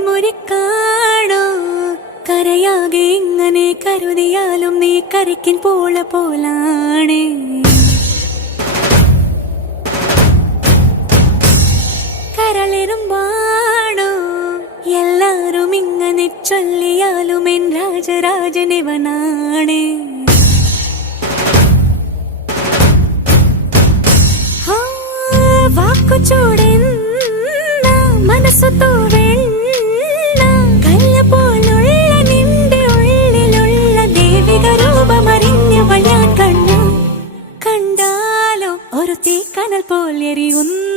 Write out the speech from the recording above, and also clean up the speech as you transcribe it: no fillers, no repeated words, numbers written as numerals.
മുറിക്കാണോ കരയാകെ ഇങ്ങനെ കരുതിയാലും നീ കരയ്ക്കിൻ പോലാണ് കരളിരുമ്പാണോ എല്ലാരും ഇങ്ങനെ ചൊല്ലിയാലും എൻ രാജരാജനിവനാണ് വാക്കു ചൂടെന്ന മനസ്സു തോവെണ്ണ കല്ല പോലുള്ള നിന്റെ ഉള്ളിലുള്ള ദേവിക രൂപമറിഞ്ഞവൾ ഞാൻ കണ്ടു കണ്ടാലോ ഒരു തീക്കനൽ പോലെ എരിയുന്നു